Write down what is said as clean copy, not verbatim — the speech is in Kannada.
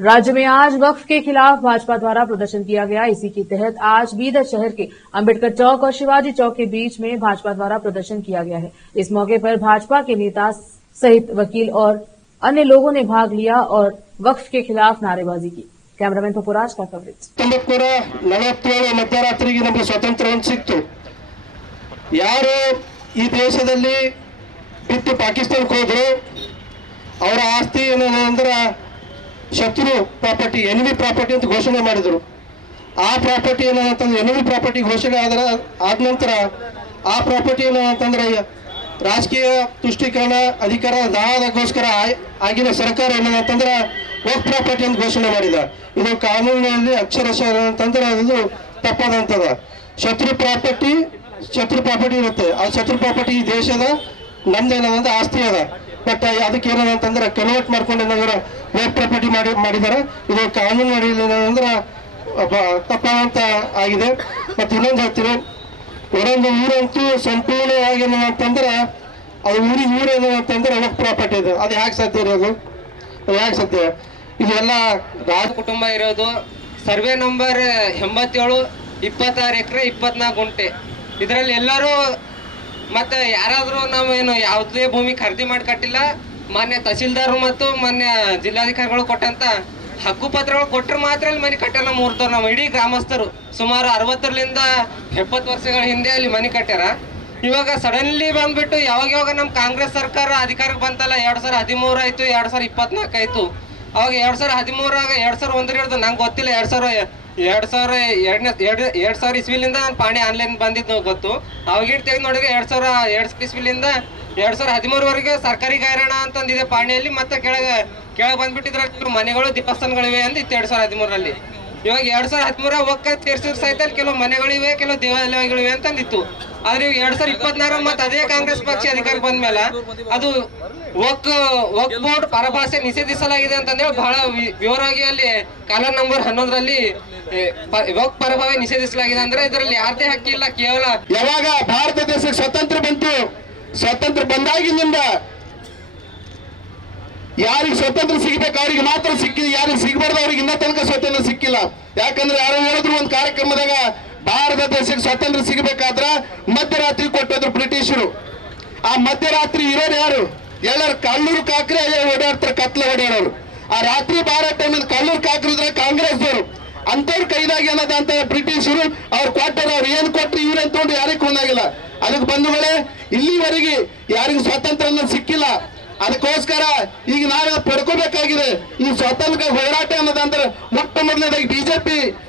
राज्य में आज वक्फ के खिलाफ भाजपा द्वारा प्रदर्शन किया गया। इसी के तहत आज बीदर शहर के अंबेडकर चौक और शिवाजी चौक के बीच में भाजपा द्वारा प्रदर्शन किया गया है। इस मौके पर भाजपा के नेता सहित वकील और अन्य लोगों ने भाग लिया और वक्फ के खिलाफ नारेबाजी की। कैमरामैन पपुराज का कवरेज। 1947 ಮಧ್ಯರಾತ್ರಿಗೆ ನಮಗೆ ಸ್ವಾತಂತ್ರ್ಯವನ್ನು ಸಿಕ್ತು. ಯಾರು ಈ ದೇಶದಲ್ಲಿ ಬಿಟ್ಟು ಪಾಕಿಸ್ತಾನಕ್ಕೆ ಹೋದ್ರು ಅವರ ಆಸ್ತಿ ಏನಂದ್ರೆ ಶತ್ರು ಪ್ರಾಪರ್ಟಿ, ಎನಿಮಿ ಪ್ರಾಪರ್ಟಿ ಅಂತ ಘೋಷಣೆ ಮಾಡಿದ್ರು. ಆ ಪ್ರಾಪರ್ಟಿ ಏನಂತಂದ್ರೆ ಎನಿಮಿ ಪ್ರಾಪರ್ಟಿ ಘೋಷಣೆ ಆದ ನಂತರ ಆ ಪ್ರಾಪರ್ಟಿ ಏನಂತಂದ್ರೆ ರಾಜಕೀಯ ತುಷ್ಟೀಕರಣ ಅಧಿಕಾರ ದಾಹದಗೋಸ್ಕರ ಆಗಿನ ಸರ್ಕಾರ ಏನಂತಂದ್ರೆ ವಕ್ಫ್ ಪ್ರಾಪರ್ಟಿ ಅಂತ ಘೋಷಣೆ ಮಾಡಿದ. ಇದು ಕಾನೂನಿನಲ್ಲಿ ಅಕ್ಷರಶಃ ಅಂತಂದ್ರೆ ಅದು ತಪ್ಪದಂತದ. ಶತ್ರು ಪ್ರಾಪರ್ಟಿ ಇರುತ್ತೆ. ಆ ಶತ್ರು ಪ್ರಾಪರ್ಟಿ ಈ ದೇಶದ ನಮ್ದೇನಂದ್ರೆ ಆಸ್ತಿ ಅದ. ಬಟ್ ಅದಕ್ಕೆ ಏನಂತಂದ್ರೆ ಕನ್ವರ್ಟ್ ಮಾಡ್ಕೊಂಡು ಏನಾದ್ರೆ ವಕ್ಫ್ ಪ್ರಾಪರ್ಟಿ ಮಾಡಿದಾರೆ. ಇದು ಕಾನೂನು ಏನಂದ್ರೆ ತಪ್ಪಂತ ಆಗಿದೆ. ಮತ್ತೆ ಇನ್ನೊಂದು ಹೇಳ್ತೀವಿ, ಒಂದೊಂದು ಊರಂತೂ ಸಂಪೂರ್ಣವಾಗಿ ಏನಂತಂದ್ರೆ ಅದು ಊರೇನಂತಂದ್ರೆ ವಕ್ಫ್ ಪ್ರಾಪರ್ಟಿ ಇದೆ. ಅದು ಯಾಕೆ ಸಾಧ್ಯ ಇರೋದು? ಯಾಕೆ ಸಾಧ್ಯ? ಇದೆಲ್ಲ ರಾಜ ಕುಟುಂಬ ಇರೋದು. ಸರ್ವೆ ನಂಬರ್ 87, 26 ಎಕರೆ 24 ಗುಂಟೆ. ಇದರಲ್ಲಿ ಎಲ್ಲರೂ ಮತ್ತೆ ಯಾರಾದ್ರೂ ನಾವೇನು ಯಾವುದೇ ಭೂಮಿ ಖರೀದಿ ಮಾಡಿ ಕಟ್ಟಿಲ್ಲ. ಮಾನ್ಯ ತಹಸೀಲ್ದಾರ್ ಮತ್ತು ಮಾನ್ಯ ಜಿಲ್ಲಾಧಿಕಾರಿಗಳು ಕೊಟ್ಟಂತ ಹಕ್ಕುಪತ್ರಗಳು ಕೊಟ್ಟರೆ ಮಾತ್ರ ಅಲ್ಲಿ ಮನೆ ಕಟ್ಟಾರ. ನಮ್ಮ ಊರ್ದವ್ರು, ನಮ್ಮ ಇಡೀ ಗ್ರಾಮಸ್ಥರು ಸುಮಾರು 60ರಿಂದ 70 ವರ್ಷಗಳ ಹಿಂದೆ ಅಲ್ಲಿ ಮನೆ ಕಟ್ಟ್ಯಾರ. ಇವಾಗ ಸಡನ್ಲಿ ಬಂದ್ಬಿಟ್ಟು ಯಾವಾಗ ನಮ್ಮ ಕಾಂಗ್ರೆಸ್ ಸರ್ಕಾರ ಅಧಿಕಾರಕ್ಕೆ ಬಂತಲ್ಲ, 2013 ಆಯ್ತು, 2024 ಆಯ್ತು. ಅವಾಗ 2013 2001 ಹಿಡಿದು ನಂಗೆ ಗೊತ್ತಿಲ್ಲ. 2000 ಇಸ್ವಿಲಿಂದ ನಾನು ಪಾಣಿ ಆನ್ಲೈನ್ ಬಂದಿದ್ದು ಗೊತ್ತು. ಅವಾಗ ತೆಗೆದು ನೋಡಿದ್ರೆ 2002 ಇಸ್ವಿಲಿಂದ 2013ವರೆಗೆ ಸರ್ಕಾರಿ ಗೈರಾಣ ಅಂತಂದಿದೆ ಪಾಣಿಯಲ್ಲಿ. ಮತ್ತೆ ಕೆಳಗೆ ಬಂದ್ಬಿಟ್ಟಿದ್ರೆ ಮನೆಗಳು ದೇವಸ್ಥಾನಗಳಿವೆ ಅಂದಿತ್ತು 2013ರಲ್ಲಿ. ಇವಾಗ 2013 ಒಕ್ಕ ತೀರ್ಸಿದ್ರು ಸಹಿತ ಕೆಲವು ಮನೆಗಳಿವೆ, ಕೆಲವು ದೇವಾಲಯಗಳಿವೆ ಅಂತಂದಿತ್ತು. ಆದ್ರೆ 2024 ಮತ್ತೆ ಅದೇ ಕಾಂಗ್ರೆಸ್ ಪಕ್ಷ ಅಧಿಕಾರಕ್ಕೆ ಬಂದ್ಮೇಲೆ ಅದು ವಕ್ ಬೋರ್ಡ್ ಪರಭಾಷೆ ನಿಷೇಧಿಸಲಾಗಿದೆ ಅಂತಂದೇಳಿ ಬಹಳ ವಿವರವಾಗಿ ಅಲ್ಲಿ ಕಾಲಂ ನಂಬರ್ 11ರಲ್ಲಿ ವಕ್ ಪರಭಾಷೆ ನಿಷೇಧಿಸಲಾಗಿದೆ. ಅಂದ್ರೆ ಇದರಲ್ಲಿ ಯಾರದೇ ಹಕ್ಕಿಲ್ಲ. ಕೇವಲ ಯಾವಾಗ ಭಾರತ ದೇಶಕ್ಕೆ ಸ್ವತಂತ್ರ ಬಂತು, ಸ್ವತಂತ್ರ ಬಂದಾಗಿನಿಂದ ಯಾರಿಗೆ ಸ್ವತಂತ್ರ ಸಿಗಬೇಕು ಅವ್ರಿಗೆ ಮಾತ್ರ ಸಿಕ್ಕಿದೆ, ಯಾರಿಗೆ ಸಿಗಬಾರ್ದು ಅವ್ರಿಗೆ ಇನ್ನೂ ತನಕ ಸ್ವತಂತ್ರ ಸಿಕ್ಕಿಲ್ಲ. ಯಾಕಂದ್ರೆ ಯಾರು ಹೇಳಿದ್ರು ಒಂದು ಕಾರ್ಯಕ್ರಮದಾಗ ಭಾರತ ದೇಶಕ್ಕೆ ಸ್ವಾತಂತ್ರ್ಯ ಸಿಗಬೇಕಾದ್ರ ಮಧ್ಯರಾತ್ರಿ ಕೊಟ್ಟದ್ರು ಬ್ರಿಟಿಷರು. ಆ ಮಧ್ಯರಾತ್ರಿ ಇರೋರು ಯಾರು? ಎಲ್ಲರೂ ಕಲ್ಲೂರು ಕಾಕ್ರೆ ಓಡಾಡ್ತಾರೆ, ಕತ್ಲ ಓಡಾಡೋರು. ಆ ರಾತ್ರಿ ಬಾರೋ ಟೈಮಲ್ಲಿ ಕಲ್ಲೂರು ಕಾಕ್ರಿದ್ರೆ ಕಾಂಗ್ರೆಸ್ದವರು ಅಂತವ್ರ ಕೈದಾಗ ಏನದ ಅಂತ ಬ್ರಿಟಿಷರು ಅವ್ರು ಕೊಟ್ಟರು. ಅವ್ರು ಏನ್ ಕೊಟ್ಟರು ಇವ್ರೇನ್ ತಗೊಂಡು ಯಾರಿಗೂ ಕೊಂದಾಗಿಲ್ಲ. ಅದಕ್ಕೆ ಬಂಧುಗಳೇ, ಇಲ್ಲಿವರೆಗೆ ಯಾರಿಗೂ ಸ್ವಾತಂತ್ರ್ಯ ಅನ್ನೋದು ಸಿಕ್ಕಿಲ್ಲ. ಅದಕ್ಕೋಸ್ಕರ ಈಗ ನಾವೇ ಪಡ್ಕೋಬೇಕಾಗಿದೆ. ಈ ಸ್ವಾತಂತ್ರ್ಯ ಹೋರಾಟ ಅನ್ನೋದಂದ್ರೆ ಮೊಟ್ಟ ಮೊದಲನೇದಾಗಿ ಬಿಜೆಪಿ